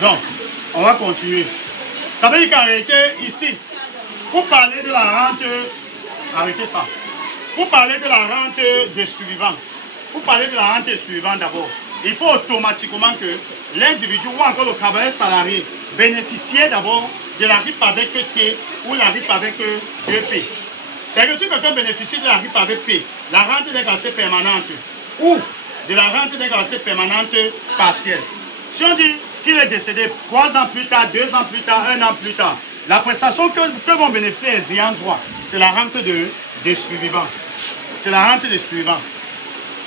Donc, on va continuer. Ça veut dire qu'en réalité, ici, pour parler de la rente, arrêtez ça. Pour parler de la rente des suivants, d'abord, il faut automatiquement que l'individu ou encore le travailleur salarié bénéficie d'abord de la RIP avec T ou la RIP avec 2P. C'est-à-dire que si quelqu'un bénéficie de la RIP avec P, la rente d'égalité permanente ou de la rente d'égalité permanente partielle. Si on dit qu'il est décédé 3 ans plus tard, 2 ans plus tard, 1 an plus tard, la prestation que vont bénéficier les ayants droit, c'est la rente des suivants. C'est la rente des suivants.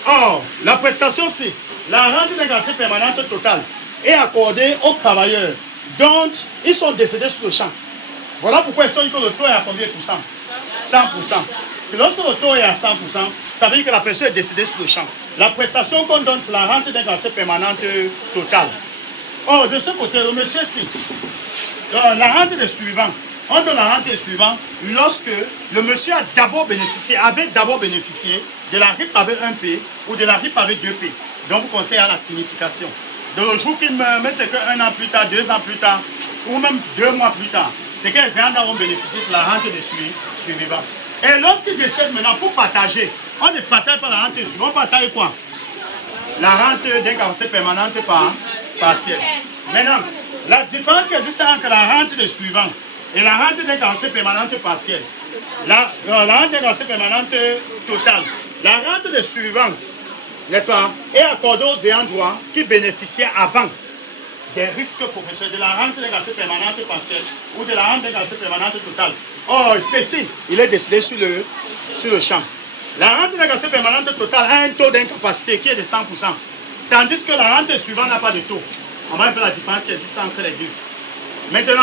Or, la prestation, c'est la rente d'égalité permanente totale est accordée aux travailleurs dont ils sont décédés sur le champ. Voilà pourquoi ils sont dit que le taux est à combien de pourcents? 100%. Et lorsque le taux est à 100%, ça veut dire que la personne est décédée sur le champ. La prestation qu'on donne, c'est la rente d'égalité permanente totale. Or, de ce côté, le monsieur-ci, la rente des suivants, on donne la rente des suivants lorsque le monsieur avait d'abord bénéficié de la RIP avec 1P ou de la RIP avec 2P. Donc, vous conseillez à la signification. Donc, le jour qu'il meurt, mais c'est qu'un an plus tard, 2 ans plus tard, ou même 2 mois plus tard, c'est que les ayants vont bénéficier de la rente des suivants. Et lorsqu'ils décèdent maintenant, pour partager, on ne partage pas la rente des suivants, on partage quoi? La rente d'incapacité permanente partielle. Maintenant, la différence qui existe entre la rente des suivants et la rente d'incapacité permanente partielle, la rente d'incapacité permanente totale, la rente des suivants, n'est-ce pas, est accordée aux ayants droit qui bénéficiaient avant des risques professionnels, de la rente d'incapacité permanente partielle ou de la rente d'incapacité permanente totale. Or, ceci, il est décidé sur le champ. La rente d'incapacité permanente totale a un taux d'incapacité qui est de 100%, tandis que la rente suivante n'a pas de taux. On va un peu la différence qui existe entre les deux. Maintenant,